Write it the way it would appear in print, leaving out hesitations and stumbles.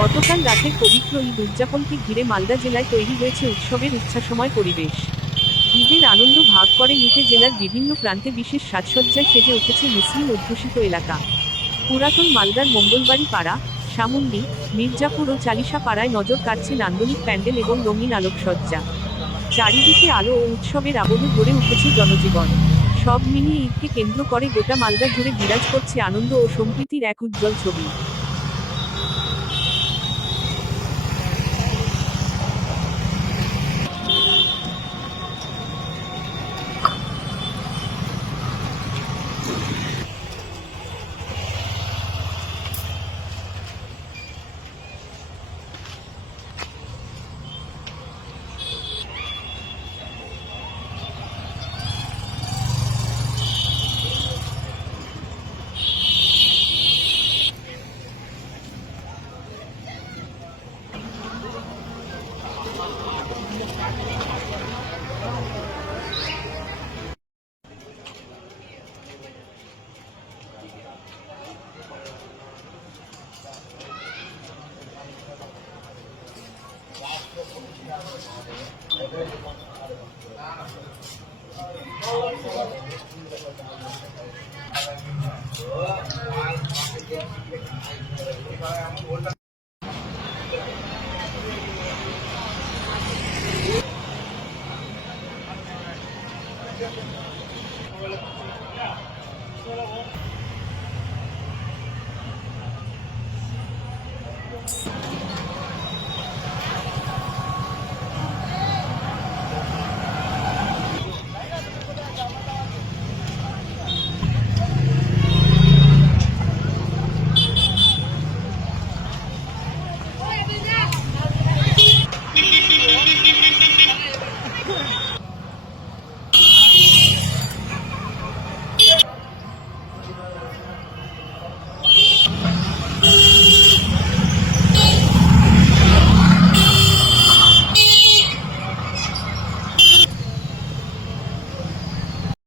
গতকাল রাতের পবিত্র ঈদ উদযাপনকে ঘিরে মালদা জেলায় তৈরি হয়েছে উৎসবের উচ্ছ্বাসময় পরিবেশ। ঈদের আনন্দ ভাগ করে নিতে জেলার বিভিন্ন প্রান্তে বিশেষ সাজসজ্জায় সেজে উঠেছে মুসলিম অধ্যুষিত এলাকা। পুরাতন মালদার মঙ্গলবাড়ি পাড়া, শামুন্ডি, মির্জাপুর ও চালিশা পাড়ায় নজর কাটছে নান্দনিক প্যান্ডেল এবং রঙিন আলোকসজ্জা। চারিদিকে আলো ও উৎসবের আবহে ভরে উঠেছে জনজীবন। সব মিলিয়ে ঈদকে কেন্দ্র করে গোটা মালদা জুড়ে বিরাজ করছে আনন্দ ও সম্প্রীতির এক উজ্জ্বল ছবি।